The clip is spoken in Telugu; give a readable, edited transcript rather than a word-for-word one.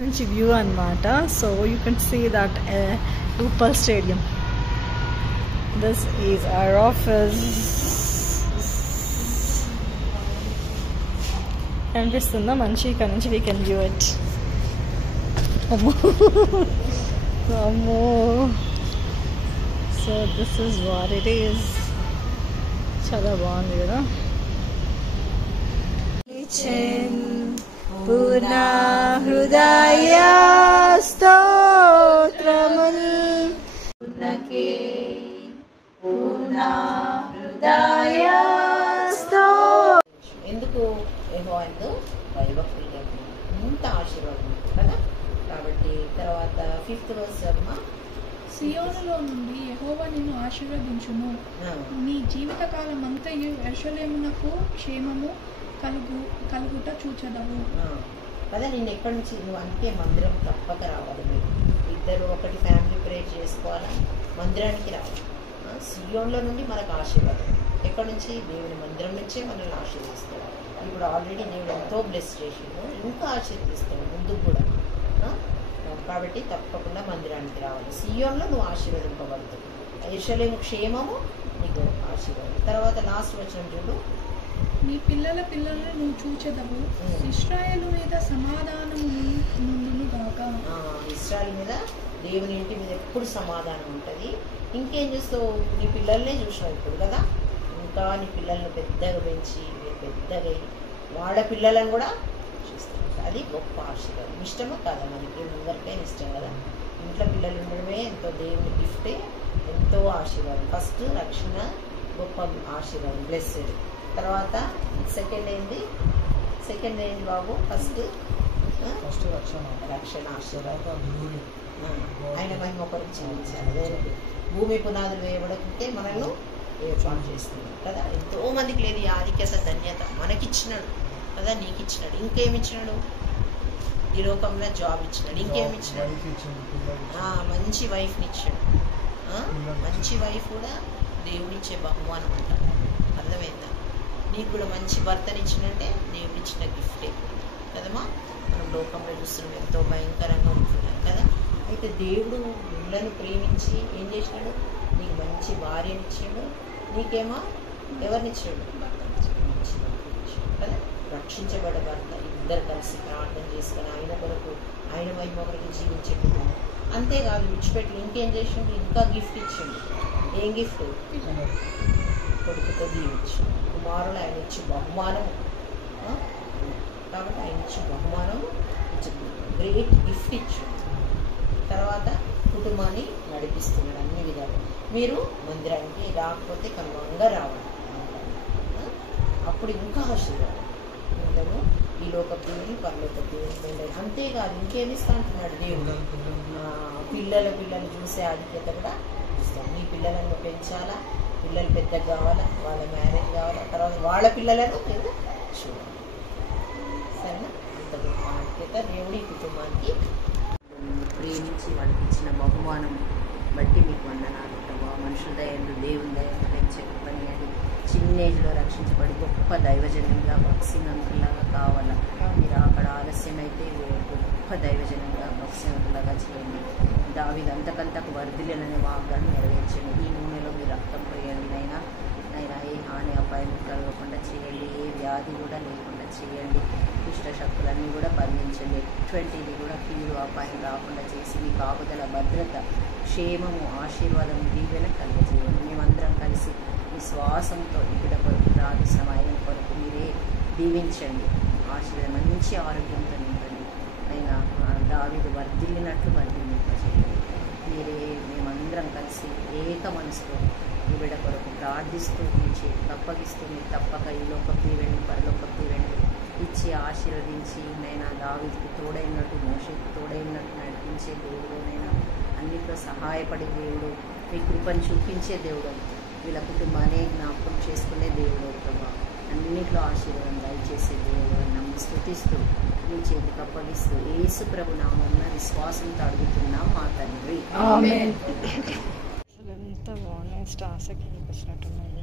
నుంచి వ్యూ అన్నమాట. So you can see that Uppal stadium. This is our office. కనిపిస్తుందా మంచి? ఇక్కడ నుంచి వీ కెన్ వ్యూ ఇట్. అమ్మో అమ్మో. So this is what it is. చాలా బాగుంది కదా. పూర్ణ హృదయ స్తోత్రములు పూర్ణ హృదయ ఎందుకు యెహోవాయందు భయభక్తులు ఇంత ఆశీర్వాదం కదా. కాబట్టి తర్వాత 5th verse అమ్మా. సియోనులో నుండి యెహోవా నిన్ను ఆశీర్వదించును, నీ జీవితకాలం అంతయు యెరూషలేమునకు క్షేమము కలుగుట చూచెదవు కదా. నేను ఎక్కడి నుంచి నువ్వు అందుకే మందిరం తప్పక రావాలి. మీరు ఇద్దరు ఒకటి ఫ్యామిలీ ప్రేయర్ చేసుకోవాలా, మందిరానికి రావాలి. సియోన్లో నుండి మనకు ఆశీర్వాదం ఎక్కడి నుంచి? దేవుని మందిరం నుంచే మనల్ని ఆశీర్వదిస్తాడు. ఇప్పుడు ఆల్రెడీ దేవుడు ఎంతో బ్లెస్ చేసిండు, ఇంకా ఆశీర్వదిస్తాడు ముందుకు కూడా. కాబట్టి తప్పకుండా మందిరానికి రావాలి. సియోన్లో నువ్వు ఆశీర్వదింపబడుతుంది. యెరూషలేము క్షేమము నీకు ఆశీర్వాదం. తర్వాత లాస్ట్ వచనం చూడు. నీ పిల్లలను నువ్వు చూచెదవు, ఇశ్రాయేలు మీద సమాధానము నుండును గాక. ఇశ్రాయేలు మీద దేవుని ఇంటి మీద ఎప్పుడు సమాధానం ఉంటుంది. ఇంకేం చేస్తావు? నీ పిల్లల్నే చూసినావు ఇప్పుడు కదా. ఇంకా నీ పిల్లల్ని పెద్దగా పెంచి పెద్దగా వాళ్ళ పిల్లలను కూడా చూస్తావు. అది గొప్ప ఆశీర్వాదం. ఇష్టమో కదా మనకి? అందరికైనా ఇష్టం కదా. ఇంట్లో పిల్లలు ఉండడమే ఎంతో దేవుని గిఫ్టే, ఎంతో ఆశీర్వాదం. ఫస్ట్ రక్షణ గొప్ప ఆశీర్వాదం, బ్లెస్సెడ్. తర్వాత సెకండ్ ఏంటి బాబు? ఫస్ట్ రక్షణ ఆశీర్వాదం. ఆయన మహిమ కొరకు చెల్లించాలి. భూమి పునాదులు వేయబడకుంటే మనల్ని ఏర్పాటు చేస్తున్నాడు కదా. ఎంతో మందికి లేదు ఈ ఆధిక్యత, ధన్యత. మనకిచ్చినాడు కదా, నీకు ఇచ్చినాడు. ఇంకేమిచ్చినాడు? ఈ లోకంలో జాబ్ ఇచ్చినాడు. ఇంకేమిచ్చినాడు? మంచి వైఫ్ని ఇచ్చాడు. మంచి వైఫ్ కూడా దేవుడిచ్చే బహుమానం అంటారు. అర్థమైందా? నీకు కూడా మంచి భర్తని ఇచ్చినట్టే దేవుడిచ్చిన గిఫ్టే కదమ్మా. మనం లోకంలో చూస్తున్నాం ఎంతో భయంకరంగా ఉంటున్నాం కదా. అయితే దేవుడు ఇళ్ళను ప్రేమించి ఏం చేసినాడు? నీకు మంచి భార్యని ఇచ్చాడు. నీకేమో ఎవరినిచ్చాడు? కదా. రక్షించబడ్డ భర్త ఇద్దరు కలిసి ప్రార్థన చేసుకొని ఆయన కొరకు, ఆయన మహిమ కొరకు జీవించేటప్పుడు. అంతేకాదు విడిచిపెట్టి ఇంకేం చేసిండు? ఇంకా గిఫ్ట్ ఇచ్చిండు. ఏం గిఫ్ట్? కొడుకుతో దీవించు. కుమారులు ఆయన ఇచ్చి బహుమానం. కాబట్టి ఆయన ఇచ్చి బహుమానం గ్రేట్ గిఫ్ట్ ఇచ్చు. తర్వాత కుటుంబాన్ని నడిపిస్తున్నాడు అన్ని విధాలు. మీరు మందిరానికి రాకపోతే క్రమంగా రావాలి. అప్పుడు ఇంకా ఆశీర్వాదం ఉండదు. ఈ లోక దేవుని పరలోక దేవుని. అంతేకాదు ఇంకేమిస్తా అంటున్నాడు దేవుడు? పిల్లలు చూసే ఆధిక్యత కూడా ఇస్తాం. నీ పిల్లలను పెంచాలా, పిల్లలు పెద్దగా కావాలా, వాళ్ళ మ్యారేజ్ కావాలా, తర్వాత వాళ్ళ పిల్లలను మీరు చూడాలి. సరేనా? అంత గొప్ప ఆధిక్యత దేవుడి కుటుంబానికి. ప్రేమించి వాళ్ళకి ఇచ్చిన బహుమానం బట్టి మీకు వందనాలు. మనుషుల దయందు దేవుని దయందు పెంచే పని అది. చిన్న ఏజ్లో రక్షించబడి గొప్ప దైవజనంగా బాక్సింగ్ అంకుల్లాగా కావాలా. మీరు అక్కడ ఆలస్యమైతే గొప్ప దైవజనంగా బాక్సింగ్ అంకుల్లాగా చేయండి. దావీదు అంతకంతకు వర్ధిల్లననే వాగ్దానం నెరవేర్చండి. ఈ నూనెలో మీరు రక్తం పోయండి. నైనా ఏ హాని అపాయం కలగకుండా చేయండి. ఏ వ్యాధి కూడా లేకుండా చేయండి. దుష్ట శక్తులన్నీ కూడా బంధించండి. ఎటువంటిది కూడా కీడు అపాయం రాకుండా చేసి మీ కాపుదల, భద్రత, క్షేమము, ఆశీర్వాదం, దీవెన కలిగజేయండి. మేమందరం కలిసి విశ్వాసంతో ఇక్కడ కొరకు ప్రార్థిస్తాం. ఆయన కొరకు మీరే దీవించండి. ఆశీర్వాదం, మంచి ఆరోగ్యంతో నింపండి. అయినా దావీదు వర్ధిల్లినట్లు వర్ధిల్లింపజేయండి. మీరే మేమందరం కలిసి ఏక మనసుతో ఈ బిడ్డ కొరకు ప్రార్థిస్తూ మీ చేతికి అప్పగిస్తూ మీరు తప్పక ఈ లోకం దీవెండి, పరలోకం దీవెండి ఇచ్చి ఆశీర్వదించి నైనా దావీదుకు తోడైనట్టు, మోషేకు తోడైనట్టు నడిపించే దేవుడునైనా అన్నింటిలో సహాయపడే దేవుడు, మీ కృపను చూపించే దేవుడు, వీళ్ళ కుటుంబాన్ని జ్ఞాపకం చేసుకునే దేవుడు, ప్రభా అన్నింటిలో ఆశీర్వాదం దయచేసే దేవుడు నమ్మి స్తుతిస్తూ మీ చేతికి అప్పగిస్తూ యేసు ప్రభు నామమున విశ్వాసంతో అడుగుతున్నాం మా తండ్రి. ఎంత బాగున్నాయి స్టార్స్ ఎక్కడ వచ్చినట్టున్నాయి.